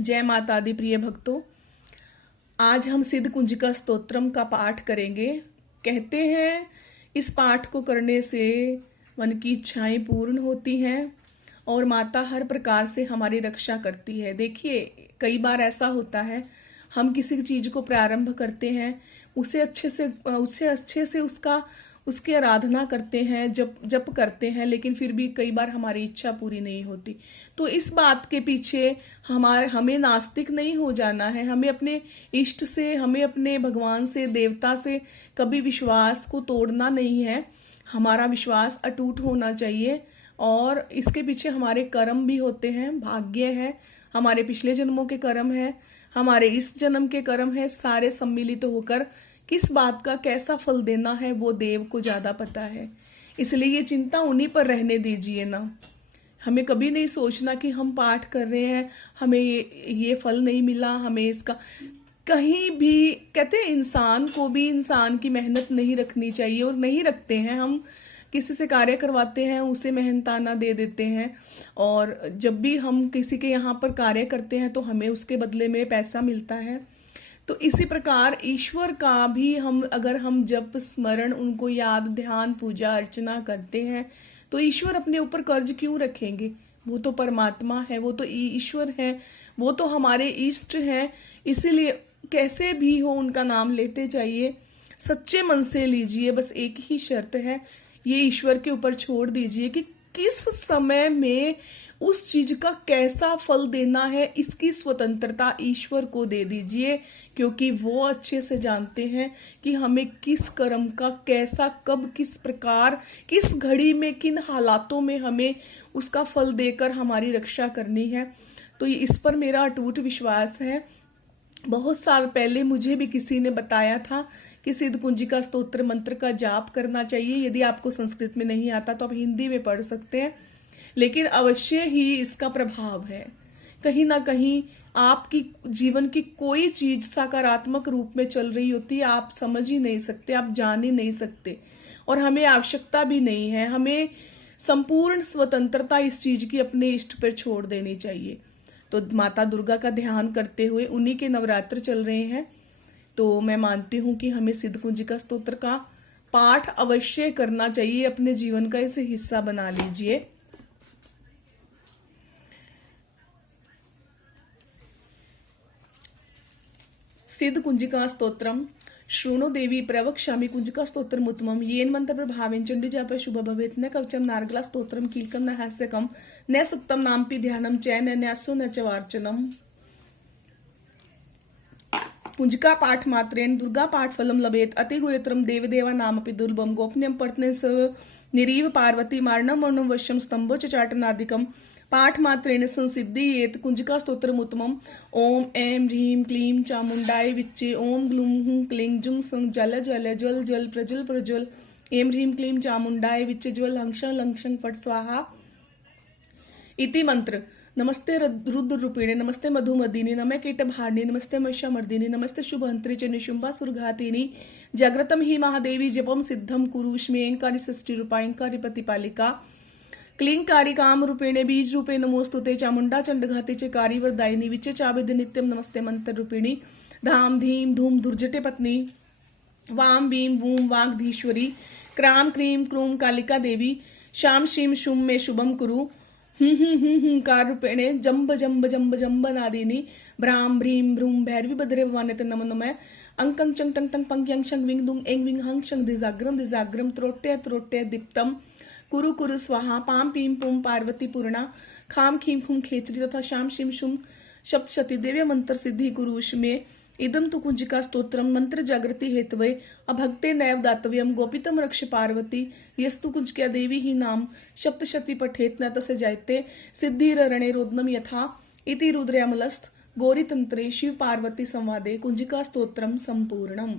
जय माता दी प्रिय भक्तों। आज हम सिद्ध कुंजिका स्तोत्रम का पाठ करेंगे। कहते हैं इस पाठ को करने से मन की इच्छाएं पूर्ण होती हैं और माता हर प्रकार से हमारी रक्षा करती है। देखिए, कई बार ऐसा होता है, हम किसी चीज को प्रारंभ करते हैं, उसे अच्छे से उसकी आराधना करते हैं, जप करते हैं, लेकिन फिर भी कई बार हमारी इच्छा पूरी नहीं होती। तो इस बात के पीछे हमें नास्तिक नहीं हो जाना है। हमें अपने इष्ट से, हमें अपने भगवान से, देवता से कभी विश्वास को तोड़ना नहीं है। हमारा विश्वास अटूट होना चाहिए और इसके पीछे हमारे कर्म भी होते हैं, भाग्य है, हमारे पिछले जन्मों के कर्म है, हमारे इस जन्म के कर्म है। सारे सम्मिलित होकर किस बात का कैसा फल देना है वो देव को ज्यादा पता है। इसलिए ये चिंता उन्हीं पर रहने दीजिए ना। हमें कभी नहीं सोचना कि हम पाठ कर रहे हैं, हमें ये फल नहीं मिला, हमें इसका कहीं भी। कहते हैं इंसान को भी इंसान की मेहनत नहीं रखनी चाहिए, और नहीं रखते हैं। हम किसी से कार्य करवाते हैं, उसे मेहनताना दे देते हैं, और जब भी हम किसी के यहाँ पर कार्य करते हैं तो हमें उसके बदले में पैसा मिलता है। तो इसी प्रकार ईश्वर का भी अगर हम जप स्मरण, उनको याद, ध्यान, पूजा अर्चना करते हैं तो ईश्वर अपने ऊपर कर्ज क्यों रखेंगे? वो तो परमात्मा है, वो तो ईश्वर है, वो तो हमारे इष्ट हैं। इसीलिए कैसे भी हो उनका नाम लेते जाइए, सच्चे मन से लीजिए। बस एक ही शर्त है, ये ईश्वर के ऊपर छोड़ दीजिए कि किस समय में उस चीज का कैसा फल देना है, इसकी स्वतंत्रता ईश्वर को दे दीजिए, क्योंकि वो अच्छे से जानते हैं कि हमें किस कर्म का कैसा, कब, किस प्रकार, किस घड़ी में, किन हालातों में हमें उसका फल देकर हमारी रक्षा करनी है। तो इस पर मेरा अटूट विश्वास है। बहुत साल पहले मुझे भी किसी ने बताया था कि सिद्ध कुंजिका स्तोत्र मंत्र का जाप करना चाहिए। यदि आपको संस्कृत में नहीं आता तो आप हिंदी में पढ़ सकते हैं, लेकिन अवश्य ही इसका प्रभाव है। कहीं ना कहीं आपकी जीवन की कोई चीज सकारात्मक रूप में चल रही होती है, आप समझ ही नहीं सकते, आप जान ही नहीं सकते, और हमें आवश्यकता भी नहीं है। हमें संपूर्ण स्वतंत्रता इस चीज की अपने इष्ट पर छोड़ देनी चाहिए। तो माता दुर्गा का ध्यान करते हुए, उन्हीं के नवरात्र चल रहे हैं, तो मैं मानती हूँ कि हमें सिद्ध कुंजिका स्तोत्र का पाठ अवश्य करना चाहिए। अपने जीवन का इसे हिस्सा बना लीजिए। सिद्ध कुंजिका स्तोत्रम शृणु देवी प्रवक्ष्यामि कुंजिका स्तोत्रम उत्तमम येन मंत्र प्रभावेन चंडी जापे शुभ भवेत् न कवचम नारगला स्तोत्रम कीलकम न हास्यकम न सुक्तम नामपि ध्यानम च न न्यासो न च वार्चनम। कुंजिका पाठ मात्रेण दुर्गा पाठ फलम लभेत अति गोयत्रम देवदेवा नामपि दुर्लभम गोपनीयम पर्तने स निरीव पार्वती मारणम वर्णम वश्यम स्तंभो च चाटनादिकम पाठ मात्रेण संसिद्धियेत कुंजिका स्तोत्रम उत्तमम। ओम ऐं ह्रीं क्लीं चामुंडाय विच्चे ओम ग्लूं हुं क्लीं जुं सं जल जल ज्वल ज्वल प्रज्वल प्रज्वल ऐं ह्रीं क्लीं चामुंडाय विच्चे ज्वल हंक्षं लंक्षं फट स्वाहा इति मंत्र। नमस्ते रुद्र रूपिणे, नमस्ते मधुमदिनी, नमे कीटभारिणी, नमस्ते महिषामर्दिनी, नमस्ते शुभहंत्री च निशुंभा सुरघातिनी, जाग्रतम ही महादेवी जपम सिद्धम कुरु विस्मे ऐंकारी षष्ठी रूपा ऐंकारी प्रतिपालिका क्लींकारी काम रूपेणे बीज रूपे नमोस्तुते चामुंडा चंडघाते चकारी वरदायिनी विच्चे चाविद नित्यम नमस्ते मंत्र रूपिणी धाम धीम धूम धुर्जटे पत्नी वाम beam वूम वाग्धीश्वरी cram cream क्रूम Kalika Devi Shyam शीम शुम में शुभम कुरु कार रूपेणे जम्ब जम्ब जम्ब जम्ब नादिनी भ्राम भ्रीम भ्रूम भैरवी बद्रे भवाने नमो नमः अंकं चंग टंग टंग पंक्यं शंग विंग दुंग एंग विंग हंग शंग दिजाग्रम त्रोट्य त्रोट्य दीप्तम कुरु कुरु स्वाहा पाम पीम पुम पार्वती पूर्णा खाम खीम खुम खेचरी तथा श्याम शिम शुम सप्तशती दिव्य मंत्र सिद्धि कुरुष में इदम तु कुंजिका स्तोत्रम मंत्र जागृति हेतवे अभक्ते नैव दातव्यम गोपितम रक्ष पार्वती यस्तु कुंजिका देवी ही नाम सप्तशती पठेत न तस्य जायते सिद्धिररणे रोदनम यथा इति रुद्रयामलस्थ गौरी तंत्रे शिव पार्वती संवादे कुंजिका स्तोत्रम संपूर्णम।